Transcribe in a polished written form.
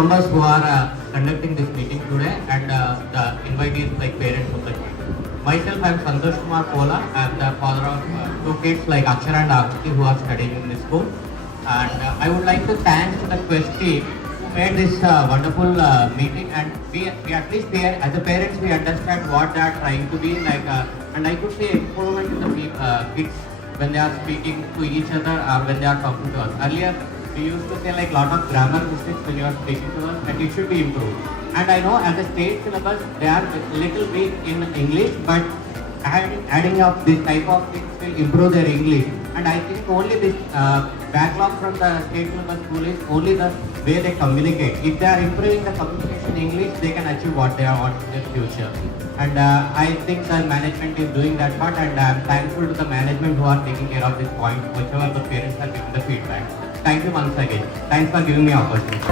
members who are conducting this meeting today and the invitees like parents of the kids. Myself, I am Santosh Kumar Pola. I am the father of two kids like Akshara and Akriti who are studying in this school. And I would like to thank the Quest team who made this wonderful meeting. And we at least we are, as a parents, we understand what they are trying to be like. And I could see improvement in the kids when they are speaking to each other or when they are talking to us. Earlier, we used to say like lot of grammar mistakes when you are speaking to us, and it should be improved. And I know as a state syllabus, they are little weak in English, but adding up this type of things will improve their English. And I think only this backlog from the state syllabus school is only the way they communicate. If they are improving the communication English, they can achieve what they want in their future. And I think the management is doing that part, and I am thankful to the management who are taking care of this point, whichever the parents are giving the feedback. Thank you once again. Thanks for giving me opportunity.